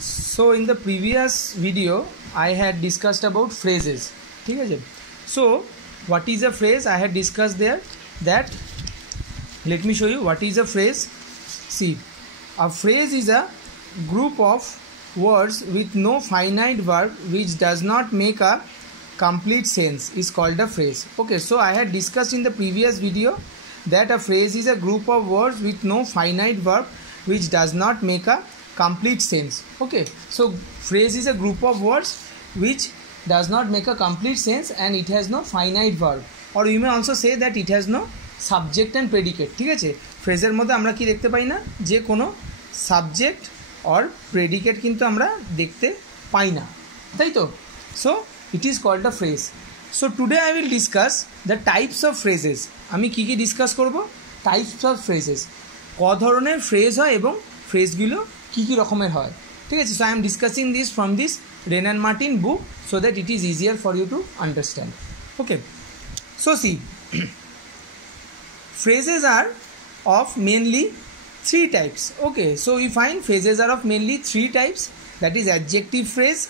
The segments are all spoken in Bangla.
So in the previous video I had discussed about phrases. So what is a phrase? I had discussed there that, let me show you what is a phrase. See, a phrase is a group of words with no finite verb which does not make a complete sense is called a phrase. Okay, so I had discussed in the previous video that a phrase is a group of words with no finite verb which does not make a complete sense. Okay, so phrase is a group of words which does not make a complete sense and it has no finite verb, or you may also say that it has no subject and predicate. ঠিক আছে, ফ্রেজের মধ্যে আমরা কি দেখতে পাই না, যে কোনো সাবজেক্ট অর প্রেডিকেট কিন্তু আমরা দেখতে পাই না, তাই তো? So it is called a phrase. So today I will discuss the types of phrases. আমি কী কী ডিসকাস করব? টাইপস অফ ফ্রেজেস, ক ধরনের ফ্রেজ হয় এবং ফ্রেজগুলো কী কী রকমের হয়. ঠিক আছে, so I am discussing this from this Wren and Martin book so that it is easier for you to understand. Okay, so see, phrases are of mainly three types. Okay, so we find phrases are of mainly three types, that is adjective phrase,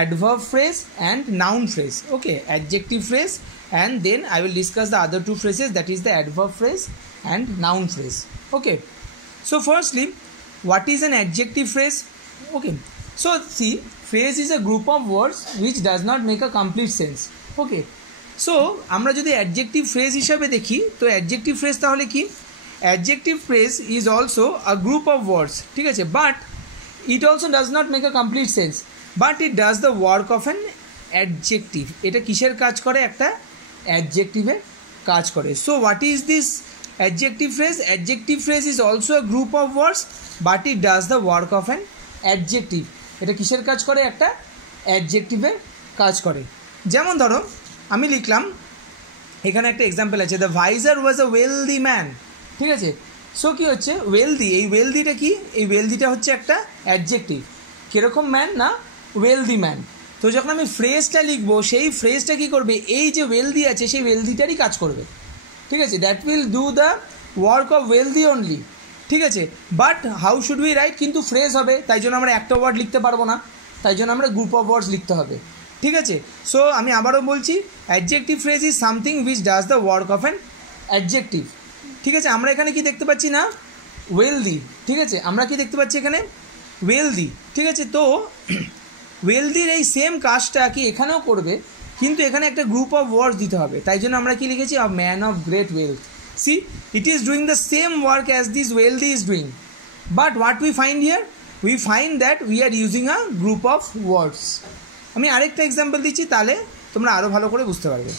adverb phrase and noun phrase. Okay, adjective phrase, and then I will discuss the other two phrases, that is the adverb phrase and noun phrase. Okay, so firstly, what is an adjective phrase? Okay, so see, phrase is a group of words which does not make a complete sense. Okay, so আমরা যদি অ্যাডজেক্টিভ ফ্রেজ হিসাবে দেখি, তো অ্যাডজেক্টিভ ফ্রেজ তাহলে কি? Adjective phrase is also a group of ওয়ার্ডস, ঠিক আছে, but it also does not make a complete sense, but it does the work of an adjective. এটা কিসের কাজ করে? একটা অ্যাডজেক্টিভের কাজ করে. So what is this adjective phrase? Adjective phrase is also a group of words but it does the work of an adjective. এটা কিসের কাজ করে? একটা অ্যাডজেক্টিভের কাজ করে. যেমন ধরো আমি লিখলাম, এখানে একটা এক্সাম্পল আছে, the visor was a wealthy man. ঠিক আছে, সো কী হচ্ছে? ওয়েলদি. এই ওয়েলদিটা কি? এই ওয়েলদিটা হচ্ছে একটা অ্যাডজেক্টিভ. কীরকম ম্যান? না, ওয়েলদি ম্যান. তো যখন আমি ফ্রেজটা লিখবো, সেই ফ্রেজটা কী করবে? এই যে ওয়েলদি আছে সেই ওয়েলদিটারই কাজ করবে. ঠিক আছে, that will do the work of wealthy only. ঠিক আছে, but how should we write? কিন্তু ফ্রেজ হবে, তাই জন্য আমরা একটা ওয়ার্ড লিখতে পারবো না, তাই জন্য আমরা গ্রুপ অফ ওয়ার্ডস লিখতে হবে. ঠিক আছে, সো আমি আবারও বলছি, adjective phrase is something which does the work of an adjective. ঠিক আছে, আমরা এখানে কি দেখতে পাচ্ছি? না, ওয়েলদি. ঠিক আছে, আমরা কি দেখতে পাচ্ছি এখানে? ওয়েলদি. ঠিক আছে, তো ওয়েলদির এই সেম কাজটা কি এখানেও করবে, কিন্তু এখানে একটা গ্রুপ অফ ওয়ার্ডস দিতে হবে, তাই জন্য আমরা কি লিখেছি? A man of great wealth. See, it is doing the same work as this wealthy is doing, but what we find here? We find that we are using a group of words. আমি আরেকটা এক্সাম্পল দিচ্ছি, তাহলে তোমরা আরও ভালো করে বুঝতে পারবে.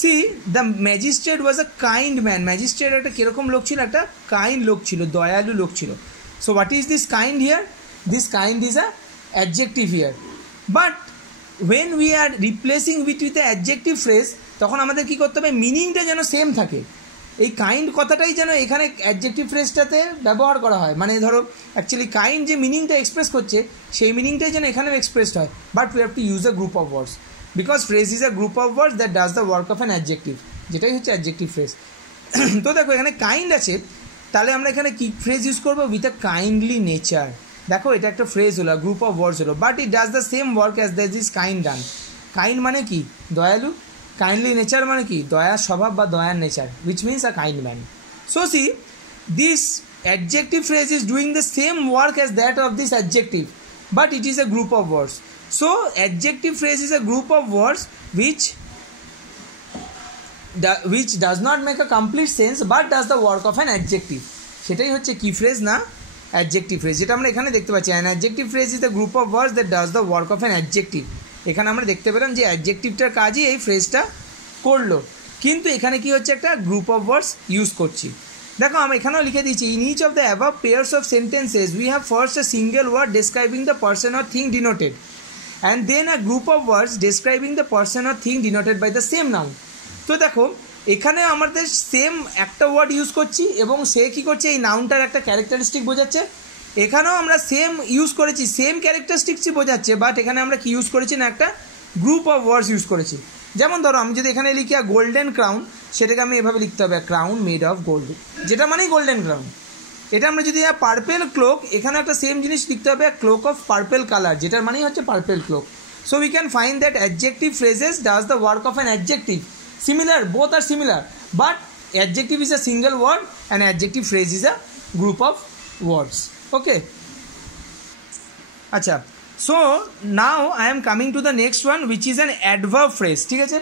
See, the magistrate was a kind man. Magistrate একটা কীরকম লোক ছিল? একটা কাইন্ড লোক ছিল, দয়ালু লোক ছিল. So what is this kind here? This kind is a adjective here, but when we are replacing it with the adjective phrase, তখন আমাদের কী করতে হবে? মিনিংটা যেন সেম থাকে. এই কাইন্ড কথাটাই যেন এখানে অ্যাডজেক্টিভ ফ্রেজটাতে ব্যবহার করা হয়. মানে ধরো অ্যাকচুয়ালি কাইন্ড যে মিনিংটা এক্সপ্রেস করছে, সেই মিনিংটাই যেন এখানেও এক্সপ্রেসড হয়, but we have to use a group of words, because phrase is a group of words that does the work of an adjective, যেটাই হচ্ছে অ্যাডজেক্টিভ ফ্রেজ. তো দেখো এখানে কাইন্ড আছে, তাহলে আমরা এখানে কি ফ্রেজ ইউজ করবো? With a kindly nature. দেখো এটা একটা ফ্রেজ হলো, গ্রুপ অফ ওয়ার্ডস হলো, but it does the same work as that is kind done. Kind মানে কি? দয়ালু. কাইন্ডলি নেচার মানে কি? দয়ার স্বভাব বা দয়ার nature, which means a kind man. So see, this adjective phrase is doing the same work as that of this adjective, but it is a group of words. So adjective phrase is a group of words which does not make a complete sense but does the work of an adjective. সেটাই হচ্ছে কি ফ্রেজ? না, adjective phrase, যেটা আমরা এখানে দেখতে পাচ্ছি. An adjective phrase is a group of words that does the work of an adjective. এখানে আমরা দেখতে পেলাম যে অ্যাডজেক্টিভটার কাজই এই ফ্রেজটা করলো, কিন্তু এখানে কি হচ্ছে? একটা গ্রুপ অফ ওয়ার্ডস ইউজ করছি. দেখো আমি এখানেও লিখে দিচ্ছি, in each of the above pairs of sentences we have first a single word describing the person or thing denoted, and then a group of words describing the person or thing denoted by the same noun. তো দেখো এখানে আমাদের সেম একটা ওয়ার্ড ইউজ করছি এবং সে কী করছে? এই নাউনটার একটা ক্যারেক্টারিস্টিক বোঝাচ্ছে. এখানেও আমরা সেম ইউজ করেছি, সেম ক্যারেক্টারিস্টিক্সই বোঝাচ্ছে, বাট এখানে আমরা কি ইউজ করেছি? না, একটা গ্রুপ অফ ওয়ার্ডস ইউজ করেছি. যেমন ধরো আমি যদি এখানে লিখি গোল্ডেন ক্রাউন, সেটাকে আমি এভাবে লিখতে হবে, ক্রাউন মেড অফ গোল্ড, যেটা মানেই গোল্ডেন ক্রাউন. এটা আমরা যদি পার্পেল ক্লোক, এখানে একটা সেম জিনিস লিখতে হবে, ক্লোক অফ পার্পেল কালার, যেটার মানেই হচ্ছে purple cloak. So we can find that adjective phrases does the work of an adjective. Similar, both are similar, but adjective is a single word and adjective phrase is a group of words. Okay, acha, so now I am coming to the next one, which is an adverb phrase. ঠিক আছে,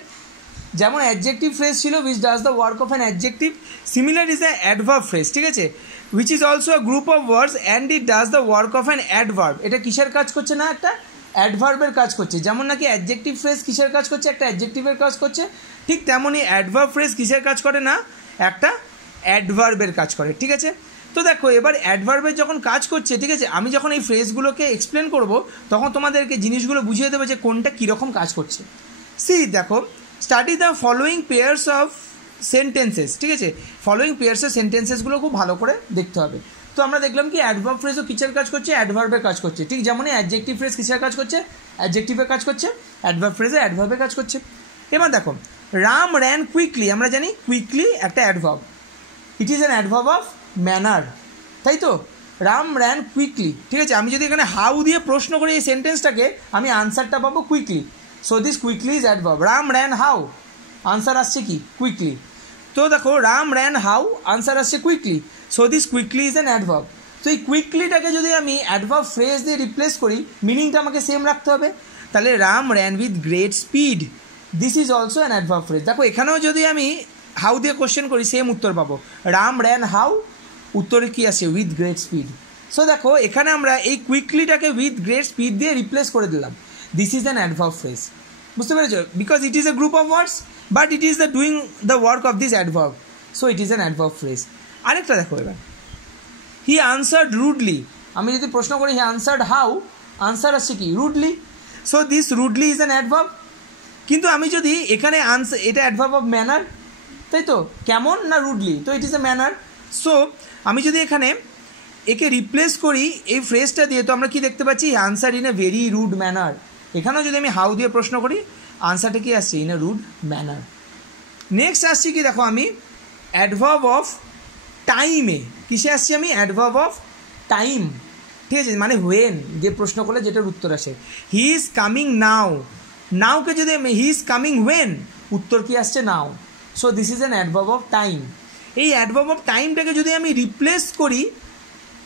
যেমন adjective phrase ছিল which does the work of an adjective, similar is an adverb phrase. ঠিক আছে, which is also a group of words and it does the work of an adverb. এটা কিসের কাজ করছে না, একটা অ্যাডভার্বের কাজ করছে। যেমন নাকি অ্যাডজেক্টিভ ফ্রেজ কিসের কাজ করছে, একটা অ্যাডজেক্টিভের কাজ করছে, ঠিক তেমনই অ্যাডভার্ব ফ্রেজ কিসের কাজ করে না, একটা অ্যাডভার্বের কাজ করে। ঠিক আছে, তো দেখো এবার অ্যাডভার্বের যখন কাজ করছে, ঠিক আছে, আমি যখন এই ফ্রেজগুলোকে এক্সপ্লেন করব তখন তোমাদেরকে জিনিসগুলো বুঝিয়ে দেবো যে কোনটা কীরকম কাজ করছে। সি দেখো, study the following pairs of sentences. ঠিক আছে, ফলোয়িং পেয়ার্সের সেন্টেন্সেসগুলো খুব ভালো করে দেখতে হবে। তো আমরা দেখলাম কি অ্যাডভার্ব ফ্রেজও কিসের কাজ করছে, অ্যাডভার্বের কাজ করছে। ঠিক যেমনই অ্যাডজেক্টিভ ফ্রেজ কিসের কাজ করছে, অ্যাডজেক্টিভের কাজ করছে, অ্যাডভার্ব ফ্রেজে অ্যাডভার্বের কাজ করছে। এবার দেখো, রাম র্যান কুইকলি, আমরা জানি কুইকলি একটা adverb, it is an adverb of manner, তাই তো, রাম র্যান কুইকলি। ঠিক আছে, আমি যদি এখানে হাউ দিয়ে প্রশ্ন করি এই সেন্টেন্সটাকে, আমি আনসারটা পাবো quickly. So this quickly is adverb. Ram ran how, answer আসছে কি কুইকলি। তো দেখো রাম র্যান হাউ, আনসার আসছে quickly. So this quickly is an adverb. তো এই কুইকলিটাকে যদি আমি অ্যাডভার্ব ফ্রেজ দিয়ে রিপ্লেস করি, মিনিংটা আমাকে সেম রাখতে হবে। তাহলে Ram ran with great speed, this is also an adverb phrase. দেখো এখানেও যদি আমি হাউ দিয়ে কোশ্চেন করি সেম উত্তর পাবো, রাম র্যান হাউ, উত্তরে কী আসে, উইথ গ্রেট স্পিড। সো দেখো এখানে আমরা এই কুইকলিটাকে উইথ গ্রেট স্পিড দিয়ে রিপ্লেস করে দিলাম, this is an adverb phrase. বুঝতে পেরেছো, because it is a group of words but it is the doing the work of this adverb, so it is an adverb phrase. আরেকটা দেখো এবার, হি আনসার্ড রুডলি, আমি যদি প্রশ্ন করি হি আনসার্ড হাউ, আনসার আসছে কি rudely. So this rudely is an adverb. কিন্তু আমি যদি এখানে আনসার, এটা অ্যাডভার্ব অফ ম্যানার, তাই তো, কেমন না রুডলি, তো it is a manner. So আমি যদি এখানে একে রিপ্লেস করি এই ফ্রেজটা দিয়ে, তো আমরা কি দেখতে পাচ্ছি, answer in a very rude manner. এখানেও যদি আমি হাউ দিয়ে প্রশ্ন করি, আনসারটা কি আসছে, in a rude manner. Next আসছি কি দেখো, আমি অ্যাডভার্ব অফ টাইমে, কিসে আসছি আমি, অ্যাডভার্ব অফ টাইম। ঠিক আছে, মানে হোয়েন যে প্রশ্ন করলে যেটার উত্তর আসে, হি ইজ কামিং নাও, নাওকে যদি আমি হি ইজ কামিং ওয়েন, উত্তর কি আসছে now. So this is an adverb of time. এই অ্যাডভার্ব অফ টাইমটাকে যদি আমি রিপ্লেস করি,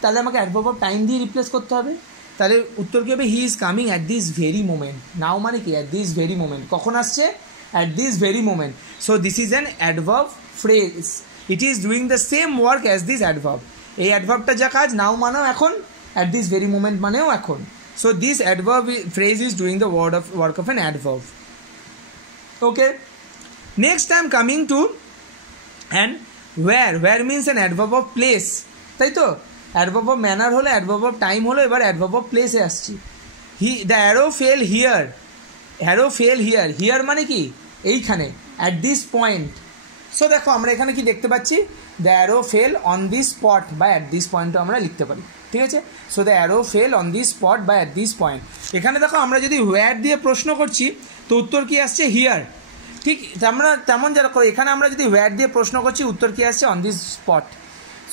তাহলে আমাকে অ্যাডভার্ব অফ টাইম দিয়ে রিপ্লেস করতে হবে। তাহলে উত্তর কী হবে, he is coming at this very moment. Now মানে কি, অ্যাট দিস ভেরি মোমেন্ট, কখন আসছে, at this very moment. So this is an adverb phrase, it is doing the same work as this adverb. এই অ্যাডভার্বটা যা কাজ, নাও মানেও এখন, অ্যাট দিস ভেরি মোমেন্ট মানেও এখন। So this adverb phrase is doing the work of an adverb. Okay. Next I am coming to and where. Where means an adverb of place. তাই তো, adverb of manner হলো, adverb of time হলো, এবার adverb of place এ আসছি। The arrow fell here. Arrow fell here. Here মানে কি, এইখানে, at this point. So দেখো আমরা এখানে কি দেখতে পাচ্ছি, the arrow fell on this spot বা at this point আমরা লিখতে পারি। ঠিক আছে, so the arrow fail on this spot বা অ্যাট দিস পয়েন্ট। এখানে দেখো আমরা যদি হোয়ার দিয়ে প্রশ্ন করছি, তো উত্তর কি আসছে, হিয়ার। ঠিক আমরা তেমন যারা এখানে আমরা যদি হোয়ার দিয়ে প্রশ্ন করছি, উত্তর কি আসছে, on this spot.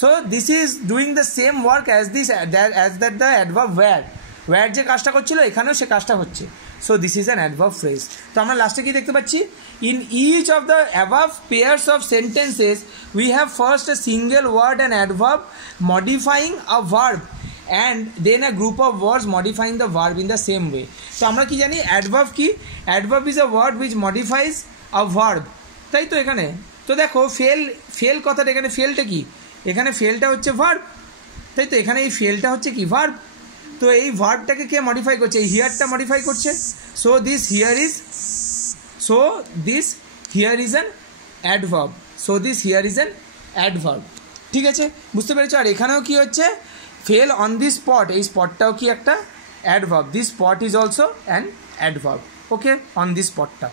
So this is doing the same work as this as that the adverb where. Where যে কাজটা করছিল, এখানেও সে কাজটা হচ্ছে। So this is an adverb phrase. তো আমরা লাস্টে কি দেখতে পাচ্ছি, in each of the above pairs of sentences we have first a single word and adverb modifying a verb and then a group of words modifying the verb in the same way. তো আমরা কি জানি, অ্যাডভার্ব কি, adverb is a word which modifies a verb, তাই তো। এখানে তো দেখো ফেল কথাটা, এখানে ফেলটা কি, এখানে ফেলটা হচ্ছে ভার্ব, তাই তো, এখানে এই ফেলটা হচ্ছে কি ভার্ব। তো এই ভার্বটাকে কে মডিফাই করছে, এই হিয়ারটা মডিফাই করছে। So this here is an adverb. So this here is an adverb. ঠিক আছে, বুঝতে পেরেছো। আর এখানেও কি হচ্ছে, ফেল অন দিস স্পট, এই স্পটটাও কি একটা adverb, this spot is also an adverb. Okay, on this স্পটটা।